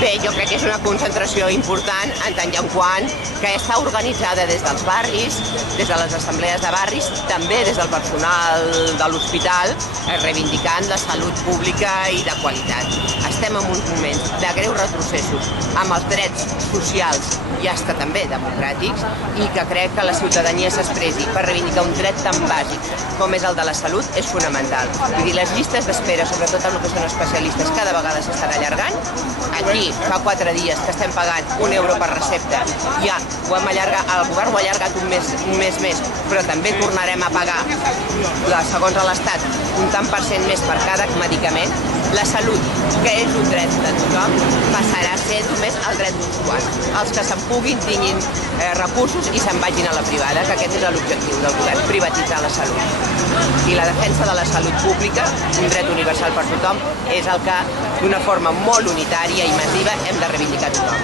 Bé, jo crec que és una concentració important en tant i en quant que està organitzada des dels barris, des de les assemblees de barris, també des del personal de l'hospital, reivindicant la salut pública i de qualitat. Estem en uns moments de greus retrocessos amb els drets socials i hasta també democràtics i que crec que la ciutadania s'expressi per reivindicar un dret tan bàsic com és el de la salut és fonamental. Vull dir, les llistes d'espera, sobretot en el que són especialistes, cada vegada s'estan allargant. Aquí fa 4 dies que estem pagant €1 per recepta, ja ho hem allargat, el govern ho ha allargat un mes més, però també tornarem a pagar, segons l'Estat, un tant per cent més per cada medicament. La salut, que és un dret de tothom, passarà a ser només el dret d'uns quants. Els que se'n puguin tinguin recursos i se'n vagin a la privada, que aquest és l'objectiu del govern, privatitzar la salut. I la defensa de la salut pública, un dret universal per tothom, és el que d'una forma molt unitària i massiva hem de reivindicar tothom.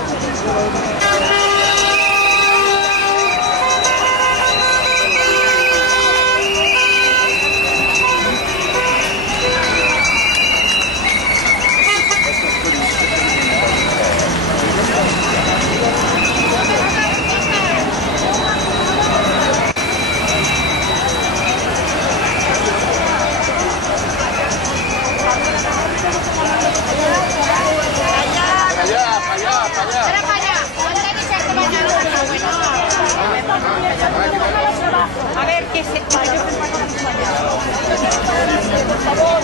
A ver, ¿qué se...? Por favor.